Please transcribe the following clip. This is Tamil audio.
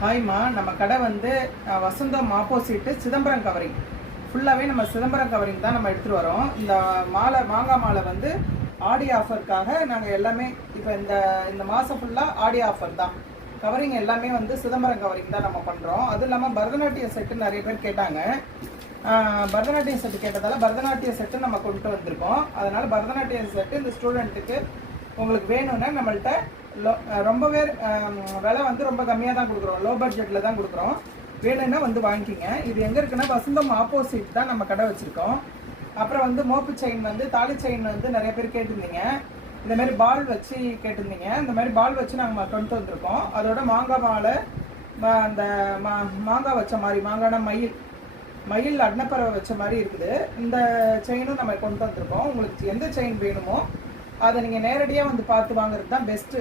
ஹாய்மா, நம்ம கடை வந்து வசந்தம் ஆப்போசிட்டு சிதம்பரம் கவரிங். ஃபுல்லாகவே நம்ம சிதம்பரம் கவரிங் தான் நம்ம எடுத்துகிட்டு வரோம். இந்த மாங்காய் மாலை வந்து ஆடி ஆஃபருக்காக நாங்கள் எல்லாமே இப்போ இந்த இந்த மாதம் ஃபுல்லாக ஆடி ஆஃபர் தான். கவரிங் எல்லாமே வந்து சிதம்பரம் கவரிங் தான் நம்ம பண்ணுறோம். அதுவும் இல்லாமல் பரதநாட்டிய செட்டு நிறைய பேர் கேட்டாங்க. பரதநாட்டிய செட்டு கேட்டதால் பரதநாட்டிய செட்டு நம்ம கொண்டு வந்திருக்கோம். அதனால் பரதநாட்டிய செட்டு இந்த ஸ்டூடெண்ட்டுக்கு உங்களுக்கு வேணும்னா நம்மள்கிட்ட ரொம்பவே விலை வந்து ரொம்ப கம்மியாக தான் கொடுக்குறோம். லோ பட்ஜெட்டில் தான் கொடுக்குறோம். வேணும்னா வந்து வாங்கிக்கிங்க. இது எங்கே இருக்குன்னா வசந்தம் ஆப்போசிட் தான் நம்ம கடை வச்சுருக்கோம். அப்புறம் வந்து மோப்பு செயின் வந்து தாலி செயின் வந்து நிறைய பேர் கேட்டிருந்தீங்க. இந்தமாரி பால் வச்சு கேட்டிருந்தீங்க. இந்த மாதிரி பால் வச்சு நாங்கள் கொண்டு வந்திருக்கோம். அதோட மாங்காய் மாலை, அந்த மாங்காய் வச்ச மாதிரி மாங்கான மயில் அன்னப்பறவை வச்ச மாதிரி இருக்குது. இந்த செயினும் நம்ம கொண்டு வந்திருக்கோம். உங்களுக்கு எந்த செயின் வேணுமோ அதை நீங்கள் நேரடியாக வந்து பார்த்து வாங்குறது தான் பெஸ்ட்டு.